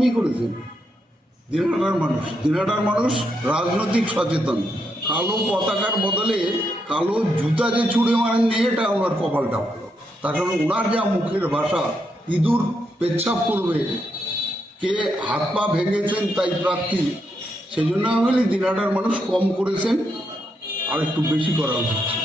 কমই করেছেন। দিনহাটার মানুষ রাজনৈতিক সচেতন। কালো পতাকার বদলে কালো জুতা যে ছুঁড়ে মারেননি, এটা ওনার কপালটা ভালো। তার কারণ ওনার যা মুখের ভাষা, ইঁদুর পেচ্ছাপ করবে, কে হাত পা ভেঙেছেন তাই প্রার্থী, সেই জন্য আমি বলি দিনহাটার মানুষ কম করেছেন, আর একটু বেশি করা উচিত ছিল।